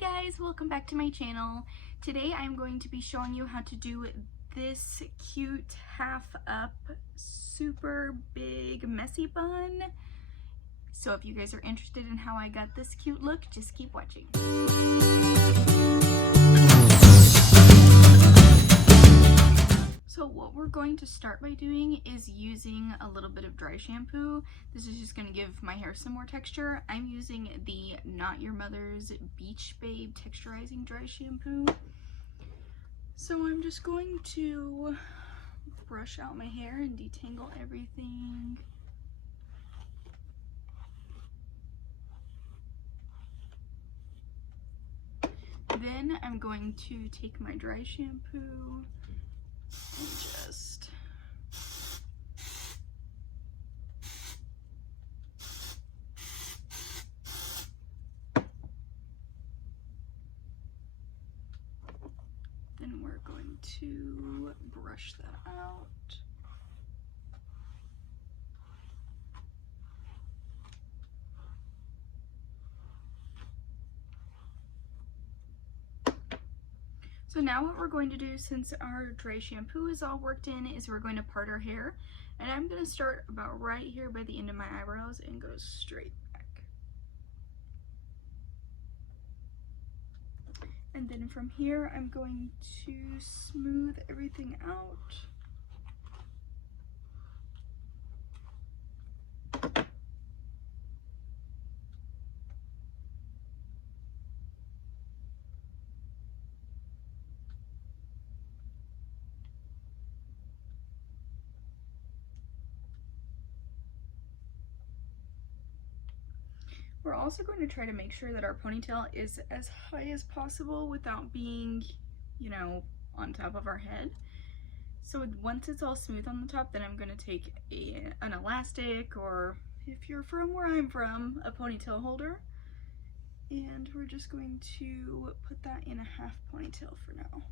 Guys, welcome back to my channel. Today I'm going to be showing you how to do this cute half up super big messy bun. So if you guys are interested in how I got this cute look, just keep watching. So what we're going to start by doing is using a little bit of dry shampoo. This is just going to give my hair some more texture. I'm using the Not Your Mother's Beach Babe Texturizing Dry Shampoo. So I'm just going to brush out my hair and detangle everything. Then I'm going to take my dry shampoo and just then we're going to brush that out. So now what we're going to do, since our dry shampoo is all worked in, is we're going to part our hair. And I'm going to start about right here by the end of my eyebrows and go straight back. And then from here, I'm going to smooth everything out. We're also going to try to make sure that our ponytail is as high as possible without being, you know, on top of our head. So once it's all smooth on the top, then I'm going to take an elastic, or if you're from where I'm from, a ponytail holder. And we're just going to put that in a half ponytail for now.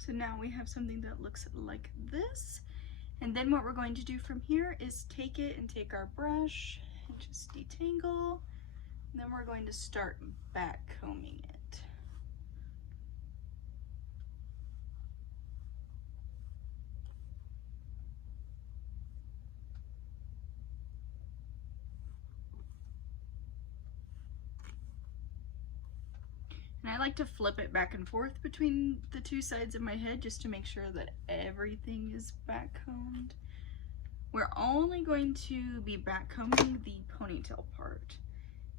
So now we have something that looks like this. And then what we're going to do from here is take it and take our brush and just detangle. And then we're going to start back combing it. And I like to flip it back and forth between the two sides of my head just to make sure that everything is back combed. We're only going to be back combing the ponytail part.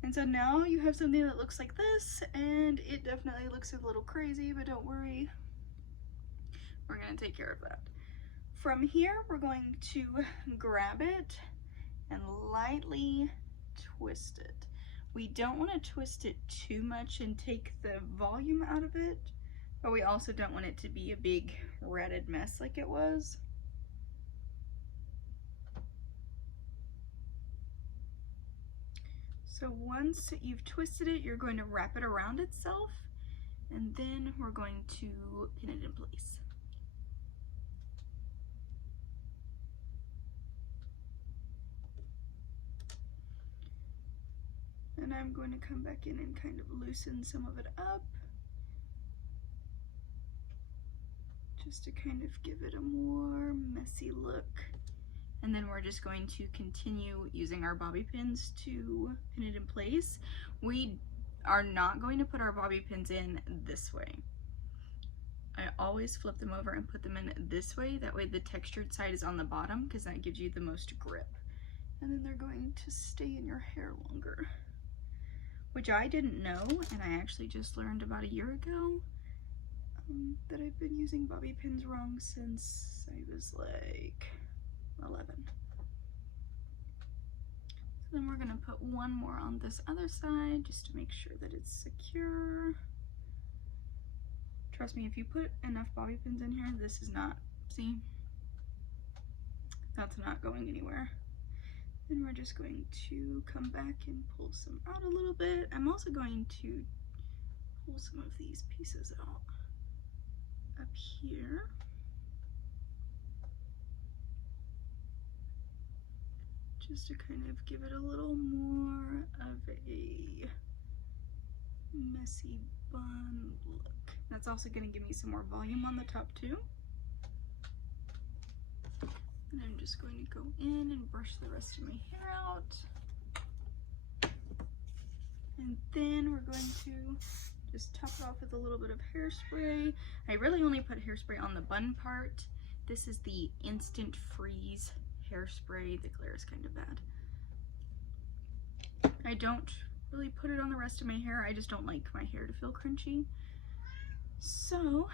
And so now you have something that looks like this, and it definitely looks a little crazy, but don't worry. We're going to take care of that. From here, we're going to grab it and lightly twist it. We don't want to twist it too much and take the volume out of it, but we also don't want it to be a big ratted mess like it was. So once you've twisted it, you're going to wrap it around itself, and then we're going to pin it in place. And I'm going to come back in and kind of loosen some of it up, just to kind of give it a more messy look. And then we're just going to continue using our bobby pins to pin it in place. We are not going to put our bobby pins in this way. I always flip them over and put them in this way. That way the textured side is on the bottom, because that gives you the most grip. And then they're going to stay in your hair longer, which I didn't know, and I actually just learned about a year ago that I've been using bobby pins wrong since I was like 11. So then we're going to put one more on this other side just to make sure that it's secure. Trust me, if you put enough bobby pins in here, this is not, see? That's not going anywhere. Then we're just going to come back and pull some out a little bit. I'm also going to pull some of these pieces out up here. just to kind of give it a little more of a messy bun look. That's also going to give me some more volume on the top too. And I'm just going to go in and brush the rest of my hair out. And then we're going to just top it off with a little bit of hairspray. I really only put hairspray on the bun part. This is the Instant Freeze hairspray. The glare is kind of bad. I don't really put it on the rest of my hair. I just don't like my hair to feel crunchy. So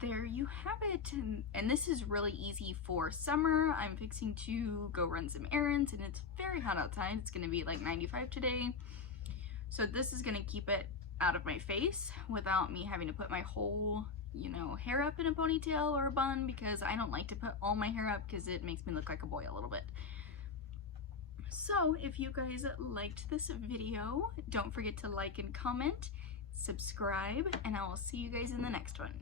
there you have it. And this is really easy for summer. I'm fixing to go run some errands and it's very hot outside. It's gonna be like 95 today. So this is gonna keep it out of my face without me having to put my whole, you know, hair up in a ponytail or a bun, because I don't like to put all my hair up because it makes me look like a boy a little bit. So if you guys liked this video, don't forget to like and comment, subscribe, and I will see you guys in the next one.